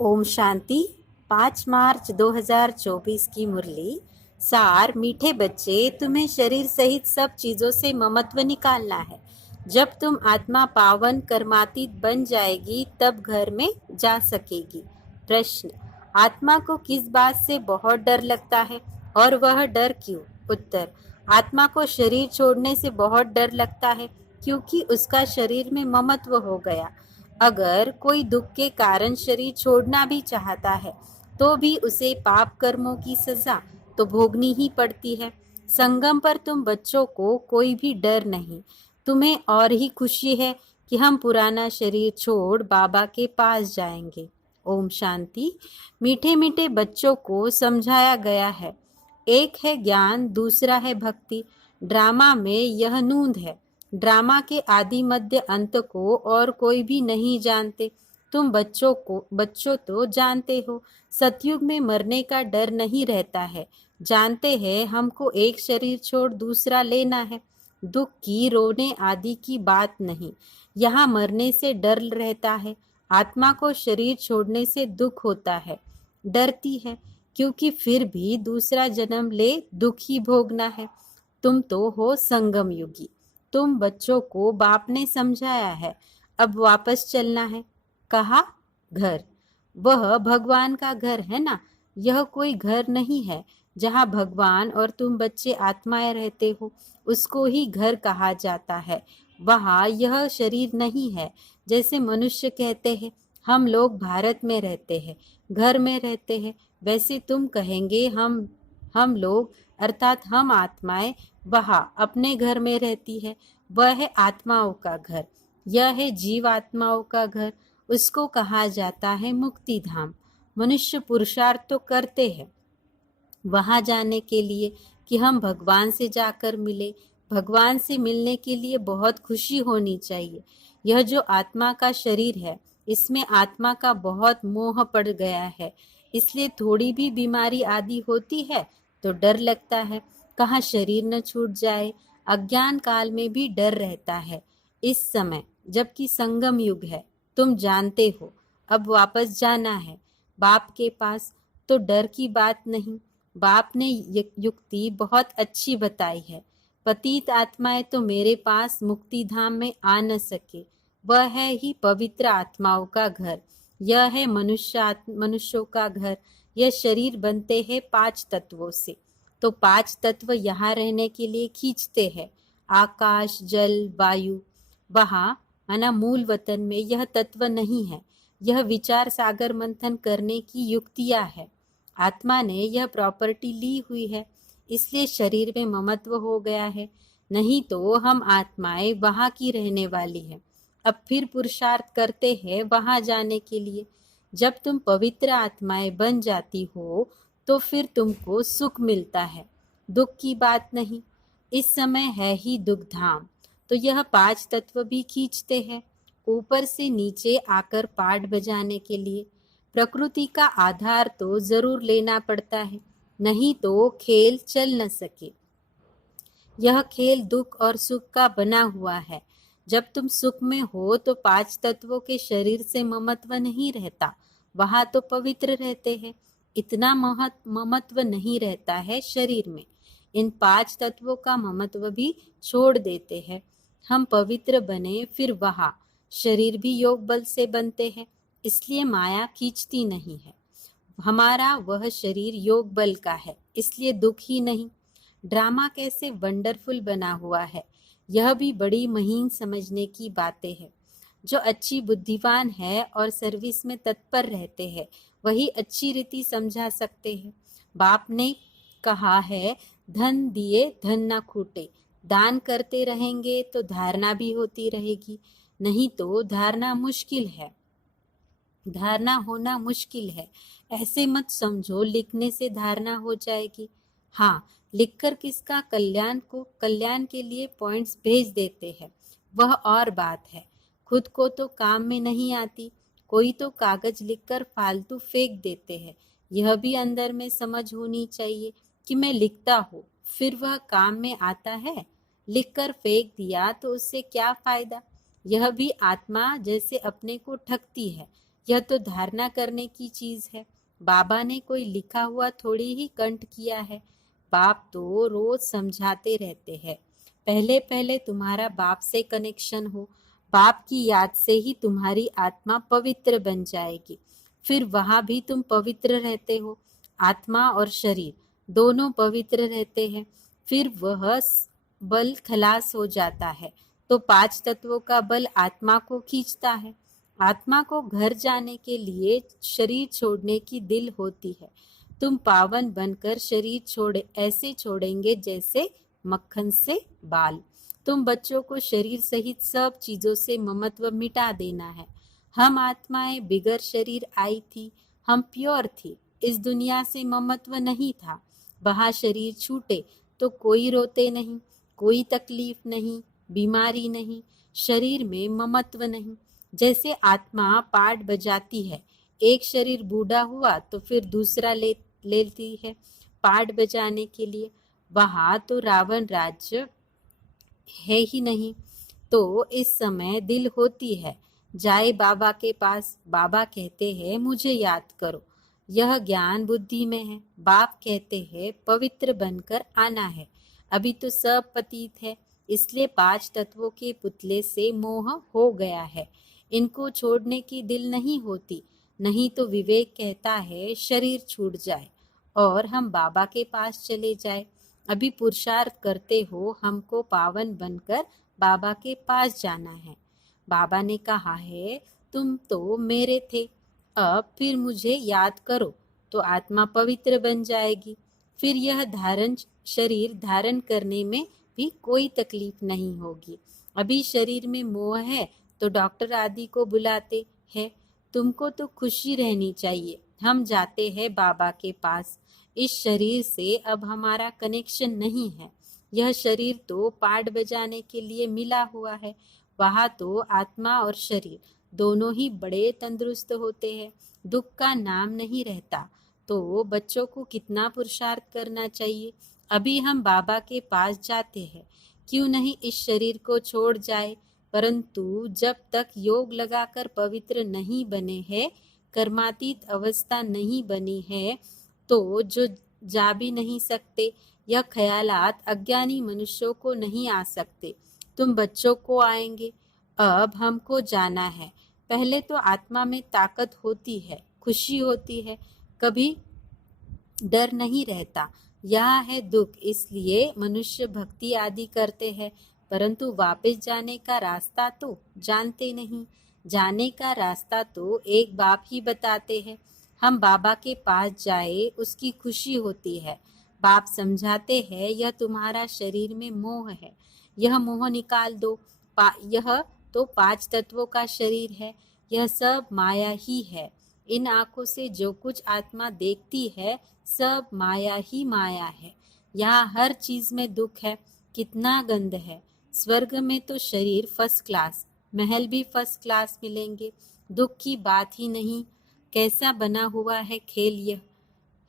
ओम शांति। 5 मार्च 2024 की मुरली। सार मीठे बच्चे, तुम्हें शरीर सहित सब चीजों से ममत्व निकालना है। जब तुम आत्मा पावन कर्मातीत बन जाएगी तब घर में जा सकेगी। प्रश्न, आत्मा को किस बात से बहुत डर लगता है और वह डर क्यों? उत्तर, आत्मा को शरीर छोड़ने से बहुत डर लगता है क्योंकि उसका शरीर में ममत्व हो गया। अगर कोई दुख के कारण शरीर छोड़ना भी चाहता है तो भी उसे पाप कर्मों की सजा तो भोगनी ही पड़ती है। संगम पर तुम बच्चों को कोई भी डर नहीं, तुम्हें और ही खुशी है कि हम पुराना शरीर छोड़ बाबा के पास जाएंगे। ओम शांति। मीठे मीठे बच्चों को समझाया गया है, एक है ज्ञान, दूसरा है भक्ति। ड्रामा में यह नूंद है। ड्रामा के आदि मध्य अंत को और कोई भी नहीं जानते। तुम बच्चों तो जानते हो, सतयुग में मरने का डर नहीं रहता है। जानते हैं हमको एक शरीर छोड़ दूसरा लेना है। दुख की, रोने आदि की बात नहीं, यहाँ मरने से डर रहता है। आत्मा को शरीर छोड़ने से दुख होता है, डरती है, क्योंकि फिर भी दूसरा जन्म ले दुख ही भोगना है। तुम तो हो संगम युगी। तुम बच्चों को बाप ने समझाया है, अब वापस चलना है। कहा घर, वह भगवान का घर है ना, यह कोई घर नहीं है। जहाँ भगवान और तुम बच्चे आत्माएं रहते हो उसको ही घर कहा जाता है। वहाँ यह शरीर नहीं है। जैसे मनुष्य कहते हैं हम लोग भारत में रहते हैं, घर में रहते हैं, वैसे तुम कहेंगे हम लोग अर्थात हम आत्माएं वहाँ अपने घर में रहती है। वह है आत्माओं का घर, यह है जीव आत्माओं का घर, उसको कहा जाता है मुक्ति धाम। मनुष्य पुरुषार्थ तो करते हैं वहां जाने के लिए कि हम भगवान से जाकर मिले। भगवान से मिलने के लिए बहुत खुशी होनी चाहिए। यह जो आत्मा का शरीर है इसमें आत्मा का बहुत मोह पड़ गया है, इसलिए थोड़ी भी बीमारी आदि होती है तो डर लगता है, कहाँ शरीर न छूट जाए। अज्ञान काल में भी डर रहता है। इस समय जबकि संगम युग है, तुम जानते हो अब वापस जाना है बाप के पास, तो डर की बात नहीं। बाप ने युक्ति बहुत अच्छी बताई है। पतित आत्माएं तो मेरे पास मुक्ति धाम में आ न सके, वह है ही पवित्र आत्माओं का घर। यह है मनुष्यों का घर। यह शरीर बनते हैं 5 तत्वों से, तो 5 तत्व यहाँ रहने के लिए खींचते हैं। आकाश, जल, वायु। वहाँ माना मूल वतन में यह तत्व नहीं है। यह विचार सागर मंथन करने की युक्तियाँ है। आत्मा ने यह प्रॉपर्टी ली हुई है, इसलिए शरीर में ममत्व हो गया है, नहीं तो हम आत्माएं वहाँ की रहने वाली है। अब फिर पुरुषार्थ करते हैं वहाँ जाने के लिए। जब तुम पवित्र आत्माएं बन जाती हो तो फिर तुमको सुख मिलता है, दुख की बात नहीं। इस समय है ही दुख धाम, तो यह 5 तत्व भी खींचते हैं ऊपर से नीचे आकर पाठ बजाने के लिए। प्रकृति का आधार तो जरूर लेना पड़ता है, नहीं तो खेल चल न सके। यह खेल दुख और सुख का बना हुआ है। जब तुम सुख में हो तो 5 तत्वों के शरीर से ममत्व नहीं रहता, वहां तो पवित्र रहते हैं। इतना ममत्व नहीं रहता है शरीर में। इन 5 तत्वों का ममत्व भी छोड़ देते हैं। हम पवित्र बने फिर वहां शरीर भी योग बल से बनते हैं, इसलिए माया खींचती नहीं है। हमारा वह शरीर योग बल का है, इसलिए दुख ही नहीं। ड्रामा कैसे वंडरफुल बना हुआ है, यह भी बड़ी महीन समझने की बातें हैं। जो अच्छी बुद्धिमान है और सर्विस में तत्पर रहते हैं वही अच्छी रीति समझा सकते हैं। बाप ने कहा है धन दिए धन ना खूटे। दान करते रहेंगे तो धारणा भी होती रहेगी, नहीं तो धारणा मुश्किल है, धारणा होना मुश्किल है। ऐसे मत समझो लिखने से धारणा हो जाएगी। हाँ, लिखकर किसका कल्याण के लिए पॉइंट्स भेज देते हैं वह और बात है। खुद को तो काम में नहीं आती, कोई तो कागज लिखकर फालतू फेंक देते हैं। यह भी अंदर में समझ होनी चाहिए कि मैं लिखता हूँ, फिर वह काम में आता है। लिखकर फेंक दिया तो उससे क्या फायदा। यह भी आत्मा जैसे अपने को ठगती है, यह तो धारणा करने की चीज है। बाबा ने कोई लिखा हुआ थोड़ी ही कंठ किया है। बाप तो रोज समझाते रहते हैं। पहले पहले तुम्हारा बाप से कनेक्शन हो, बाप की याद से ही तुम्हारी आत्मा पवित्र बन जाएगी। फिर वहां भी तुम पवित्र रहते हो, आत्मा और शरीर दोनों पवित्र रहते हैं। फिर वह बल खलास हो जाता है तो पांच तत्वों का बल आत्मा को खींचता है। आत्मा को घर जाने के लिए शरीर छोड़ने की दिल होती है। तुम पावन बनकर शरीर छोड़े ऐसे छोड़ेंगे जैसे मक्खन से बाल। तुम बच्चों को शरीर सहित सब चीजों से ममत्व मिटा देना है। हम आत्माएं बिगर शरीर आई थी, हम प्योर थी, इस दुनिया से ममत्व नहीं था। वहां शरीर छूटे तो कोई रोते नहीं, कोई तकलीफ नहीं, बीमारी नहीं, शरीर में ममत्व नहीं। जैसे आत्मा पाट बजाती है, एक शरीर बूढ़ा हुआ तो फिर दूसरा लेती है पाट बजाने के लिए। वहां तो रावण राज्य है ही नहीं। तो इस समय दिल होती है, जाए बाबा के पास। बाबा कहते हैं मुझे याद करो, यह ज्ञान बुद्धि में है। बाप कहते हैं पवित्र बनकर आना है। अभी तो सब पतित है, इसलिए पांच तत्वों के पुतले से मोह हो गया है। इनको छोड़ने की दिल नहीं होती। नहीं तो विवेक कहता है शरीर छूट जाए और हम बाबा के पास चले जाए। अभी पुरुषार्थ करते हो हमको पावन बनकर बाबा के पास जाना है। बाबा ने कहा है तुम तो मेरे थे, अब फिर मुझे याद करो तो आत्मा पवित्र बन जाएगी। फिर यह शरीर धारण करने में भी कोई तकलीफ नहीं होगी। अभी शरीर में मोह है तो डॉक्टर आदि को बुलाते हैं। तुमको तो खुशी रहनी चाहिए। हम जाते हैं बाबा के पास। इस शरीर से अब हमारा कनेक्शन नहीं है। यह शरीर तो पाट बजाने के लिए मिला हुआ है। वहां तो आत्मा और शरीर दोनों ही बड़े तंदुरुस्त होते हैं, दुख का नाम नहीं रहता। तो बच्चों को कितना पुरुषार्थ करना चाहिए। अभी हम बाबा के पास जाते हैं, क्यों नहीं इस शरीर को छोड़ जाए। परंतु जब तक योग लगाकर पवित्र नहीं बने हैं, कर्मातीत अवस्था नहीं बनी है, तो जो जा भी नहीं सकते। यह ख्यालात अज्ञानी मनुष्यों को नहीं आ सकते, तुम बच्चों को आएंगे। अब हमको जाना है। पहले तो आत्मा में ताकत होती है, खुशी होती है, कभी डर नहीं रहता। यह है दुख, इसलिए मनुष्य भक्ति आदि करते हैं, परंतु वापस जाने का रास्ता तो जानते नहीं। जाने का रास्ता तो एक बाप ही बताते हैं। हम बाबा के पास जाए उसकी खुशी होती है। बाप समझाते हैं यह तुम्हारा शरीर में मोह है, यह मोह निकाल दो। यह तो पांच तत्वों का शरीर है, यह सब माया ही है। इन आंखों से जो कुछ आत्मा देखती है सब माया ही माया है। यहाँ हर चीज में दुख है, कितना गंध है। स्वर्ग में तो शरीर फर्स्ट क्लास, महल भी फर्स्ट क्लास मिलेंगे, दुख की बात ही नहीं। कैसा बना हुआ है खेल यह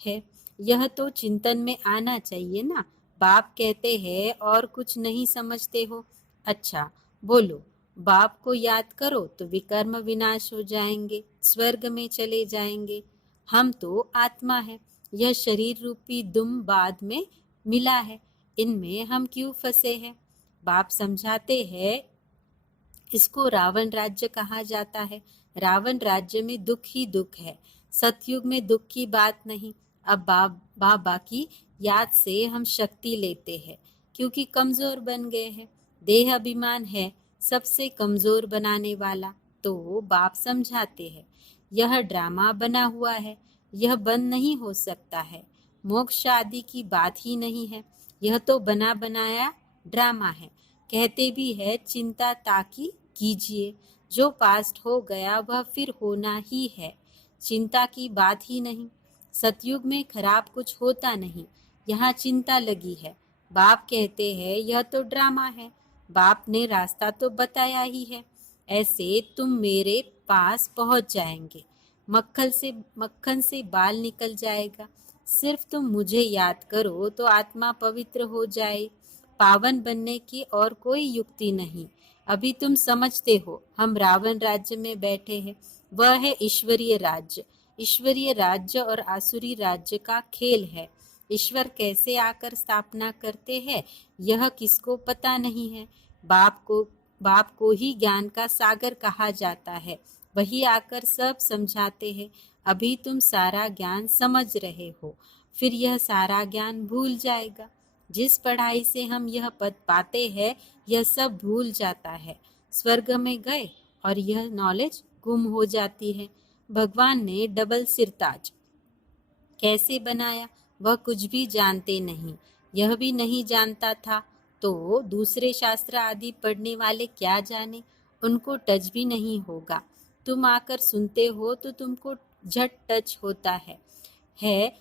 है, यह तो चिंतन में आना चाहिए ना। बाप कहते हैं और कुछ नहीं समझते हो। अच्छा बोलो, बाप को याद करो तो विकर्म विनाश हो जाएंगे, स्वर्ग में चले जाएंगे। हम तो आत्मा है, यह शरीर रूपी दुम बाद में मिला है, इनमें हम क्यों फंसे हैं। बाप समझाते हैं इसको रावण राज्य कहा जाता है। रावण राज्य में दुख ही दुख है, सतयुग में दुख की बात नहीं। अब बाबा की याद से हम शक्ति लेते हैं, क्योंकि कमजोर बन गए हैं। देह अभिमान है सबसे कमजोर बनाने वाला। तो बाप समझाते हैं यह ड्रामा बना हुआ है, यह बंद नहीं हो सकता है। मोक्ष आदि की बात ही नहीं है, यह तो बना बनाया ड्रामा है। कहते भी है चिंता ताकि कीजिए, जो पास्ट हो गया वह फिर होना ही है, चिंता की बात ही नहीं। सतयुग में खराब कुछ होता नहीं, यहाँ चिंता लगी है। बाप कहते हैं यह तो ड्रामा है, बाप ने रास्ता तो बताया ही है। ऐसे तुम मेरे पास पहुंच जाएंगे, मक्खन से बाल निकल जाएगा। सिर्फ तुम मुझे याद करो तो आत्मा पवित्र हो जाए। पावन बनने की और कोई युक्ति नहीं। अभी तुम समझते हो हम रावण राज्य में बैठे हैं, वह है ईश्वरीय राज्य। ईश्वरीय राज्य और आसुरी राज्य का खेल है। ईश्वर कैसे आकर स्थापना करते हैं यह किसको पता नहीं है। बाप को ही ज्ञान का सागर कहा जाता है। वही आकर सब समझाते हैं। अभी तुम सारा ज्ञान समझ रहे हो, फिर यह सारा ज्ञान भूल जाएगा। जिस पढ़ाई से हम यह पद पाते हैं यह सब भूल जाता है। स्वर्ग में गए और यह नॉलेज गुम हो जाती है। भगवान ने डबल सिरताज कैसे बनाया वह कुछ भी जानते नहीं। यह भी नहीं जानता था तो दूसरे शास्त्र आदि पढ़ने वाले क्या जाने, उनको टच भी नहीं होगा। तुम आकर सुनते हो तो तुमको झट टच होता है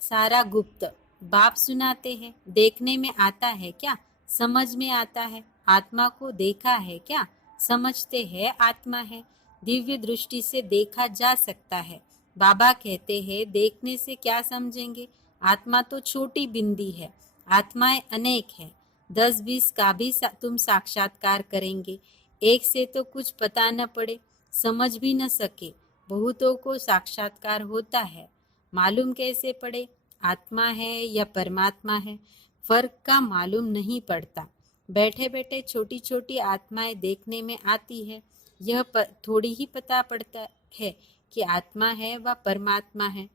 सारा गुप्त। बाप सुनाते हैं। देखने में आता है क्या? समझ में आता है। आत्मा को देखा है क्या? समझते हैं आत्मा है। दिव्य दृष्टि से देखा जा सकता है। बाबा कहते हैं देखने से क्या समझेंगे? आत्मा तो छोटी बिंदी है, आत्माएं अनेक है। 10-20 का भी तुम साक्षात्कार करेंगे, एक से तो कुछ पता न पड़े, समझ भी न सके। बहुतों को साक्षात्कार होता है, मालूम कैसे पड़े आत्मा है या परमात्मा है? फर्क का मालूम नहीं पड़ता। बैठे बैठे छोटी छोटी आत्माएं देखने में आती है, यह थोड़ी ही पता पड़ता है कि आत्मा है व परमात्मा है।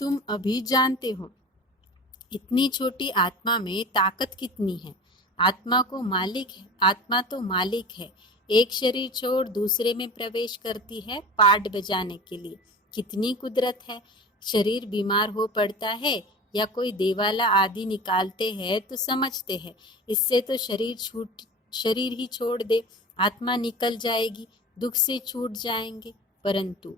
तुम अभी जानते हो इतनी छोटी आत्मा में ताकत कितनी है। आत्मा तो मालिक है। एक शरीर छोड़ दूसरे में प्रवेश करती है पाट बजाने के लिए। कितनी कुदरत है। शरीर बीमार हो पड़ता है या कोई देवाला आदि निकालते हैं तो समझते हैं इससे तो शरीर ही छोड़ दे, आत्मा निकल जाएगी, दुख से छूट जाएंगे। परंतु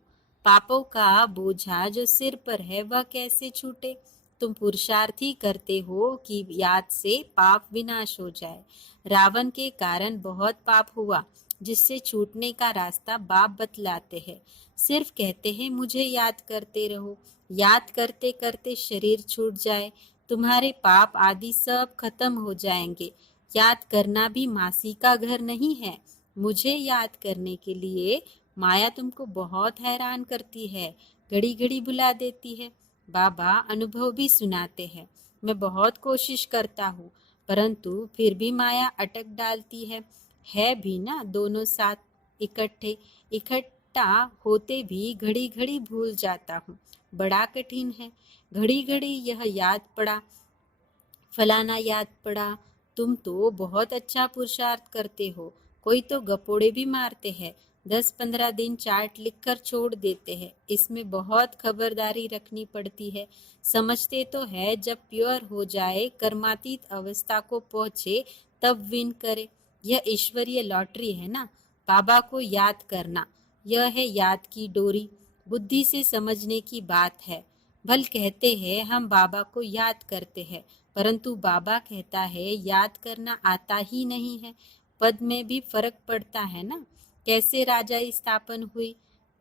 पापों का बोझा जो सिर पर है वह कैसे छूटे? तुम पुरुषार्थ ही करते हो कि याद से पाप विनाश हो जाए। रावण के कारण बहुत पाप हुआ, जिससे छूटने का रास्ता बाप बतलाते हैं। सिर्फ कहते हैं मुझे याद करते रहो। याद करते करते शरीर छूट जाए, तुम्हारे पाप आदि सब खत्म हो जाएंगे। याद करना भी मासी का घर नहीं है। मुझे याद करने के लिए माया तुमको बहुत हैरान करती है, घड़ी घड़ी बुला देती है। बाबा अनुभव भी सुनाते हैं। मैं बहुत कोशिश करता हूँ, परंतु फिर भी माया अटक डालती है भी ना। दोनों साथ इकट्ठा होते भी घड़ी घड़ी भूल जाता हूँ। बड़ा कठिन है। घड़ी घड़ी यह याद पड़ा, फलाना याद पड़ा। तुम तो बहुत अच्छा पुरुषार्थ करते हो। कोई तो गपोड़े भी मारते हैं, 10-15 दिन चार्ट लिखकर छोड़ देते हैं। इसमें बहुत खबरदारी रखनी पड़ती है। समझते तो है जब प्योर हो जाए, कर्मातीत अवस्था को पहुँचे तब विन करे। यह ईश्वरीय लॉटरी है ना। बाबा को याद करना, यह है याद की डोरी। बुद्धि से समझने की बात है। भल कहते हैं हम बाबा को याद करते हैं, परंतु बाबा कहता है याद करना आता ही नहीं है। पद में भी फर्क पड़ता है ना। कैसे राजाई स्थापन हुई?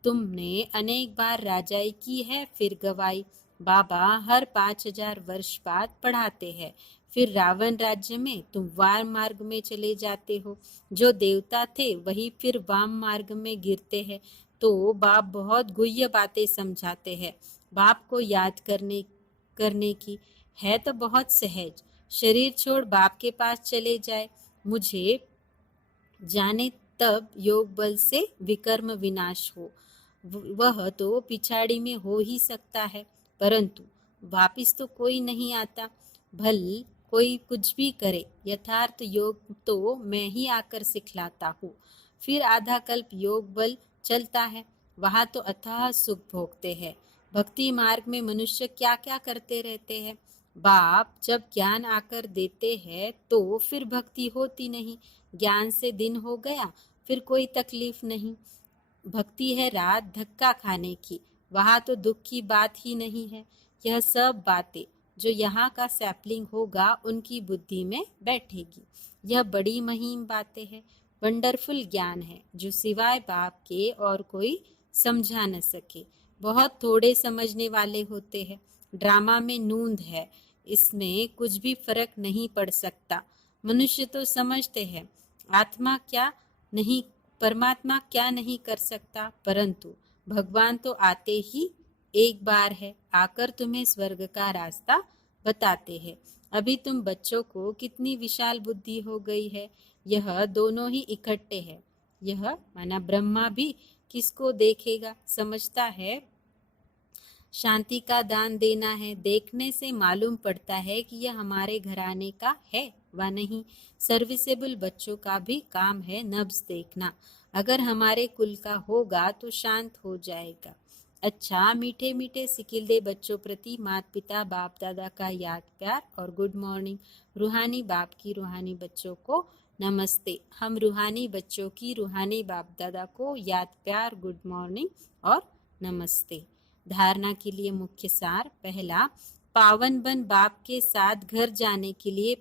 तुमने अनेक बार राजाई की है फिर गवाई। बाबा हर 5000 वर्ष बाद पढ़ाते हैं। फिर रावण राज्य में तुम वाम मार्ग में चले जाते हो। जो देवता थे वही फिर वाम मार्ग में गिरते हैं। तो बाप बहुत गुह्य बातें समझाते हैं। बाप को याद करने की है तो बहुत सहज। शरीर छोड़ बाप के पास चले जाए, मुझे जाने तब योग बल से विकर्म विनाश हो। वह तो पिछाड़ी में हो ही सकता है, परंतु वापिस तो कोई नहीं आता। भल कोई कुछ भी करे, यथार्थ योग तो मैं ही आकर सिखलाता हूँ। फिर आधा कल्प योग बल चलता है, वहाँ तो अथाह सुख भोगते हैं। भक्ति मार्ग में मनुष्य क्या क्या करते रहते हैं। बाप जब ज्ञान आकर देते हैं तो फिर भक्ति होती नहीं। ज्ञान से दिन हो गया फिर कोई तकलीफ नहीं। भक्ति है रात धक्का खाने की, वहाँ तो दुख की बात ही नहीं है। यह सब बातें जो यहाँ का सैपलिंग होगा उनकी बुद्धि में बैठेगी। यह बड़ी महीम बातें हैं, वंडरफुल ज्ञान है जो सिवाय बाप के और कोई समझा न सके। बहुत थोड़े समझने वाले होते हैं। ड्रामा में नूंद है, इसमें कुछ भी फर्क नहीं पड़ सकता। मनुष्य तो समझते हैं आत्मा क्या नहीं परमात्मा क्या नहीं कर सकता, परंतु भगवान तो आते ही एक बार है, आकर तुम्हें स्वर्ग का रास्ता बताते हैं। अभी तुम बच्चों को कितनी विशाल बुद्धि हो गई है, यह दोनों ही इकट्ठे हैं। यह माना ब्रह्मा भी किसको देखेगा, समझता है शांति का दान देना है। देखने से मालूम पड़ता है कि यह हमारे घराने का है व नहीं। सर्विसेबल बच्चों का भी काम है नब्ज देखना। अगर हमारे कुल का होगा तो शांत हो जाएगा। अच्छा, मीठे मीठे सिकिलदे बच्चों प्रति माता पिता बाप दादा का याद प्यार और गुड मॉर्निंग। रूहानी बाप की रूहानी बच्चों को नमस्ते। हम रूहानी बच्चों की रूहानी बाप दादा को याद प्यार, गुड मॉर्निंग और नमस्ते। धारणा के लिए मुख्य सार। पहला, पावन बन बाप के साथ घर जाने के लिए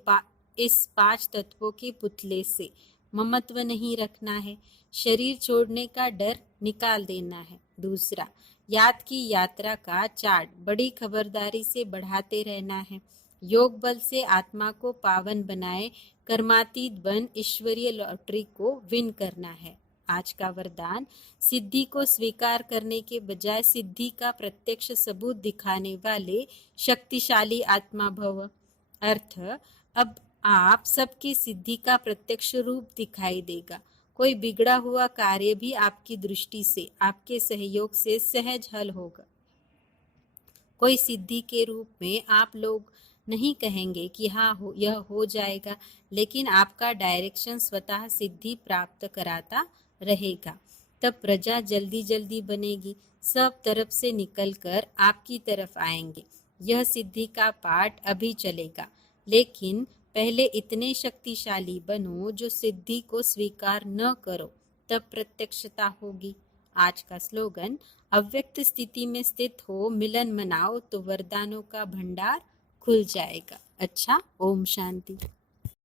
इस 5 तत्वों के पुतले से ममत्व नहीं रखना है। शरीर छोड़ने का डर निकाल देना है। दूसरा, याद की यात्रा का चार्ट बड़ी खबरदारी से बढ़ाते रहना है। योग बल से आत्मा को पावन बनाए कर्मातीत बन ईश्वरीय लॉटरी को विन करना है। आज का वरदान, सिद्धि को स्वीकार करने के बजाय सिद्धि का प्रत्यक्ष सबूत दिखाने वाले शक्तिशाली आत्मा भव। अर्थ, अब आप सबकी सिद्धि का प्रत्यक्ष रूप दिखाई देगा। कोई बिगड़ा हुआ कार्य भी आपकी दृष्टि से, आपके सहयोग से सहज हल होगा। कोई सिद्धि के रूप में आप लोग नहीं कहेंगे कि हाँ यह हो जाएगा, लेकिन आपका डायरेक्शन स्वतः सिद्धि प्राप्त कराता रहेगा। तब प्रजा जल्दी जल्दी बनेगी, सब तरफ से निकलकर आपकी तरफ आएंगे। यह सिद्धि का पाठ अभी चलेगा, लेकिन पहले इतने शक्तिशाली बनो जो सिद्धि को स्वीकार न करो, तब प्रत्यक्षता होगी। आज का स्लोगन, अव्यक्त स्थिति में स्थित हो मिलन मनाओ तो वरदानों का भंडार खुल जाएगा। अच्छा, ओम शांति।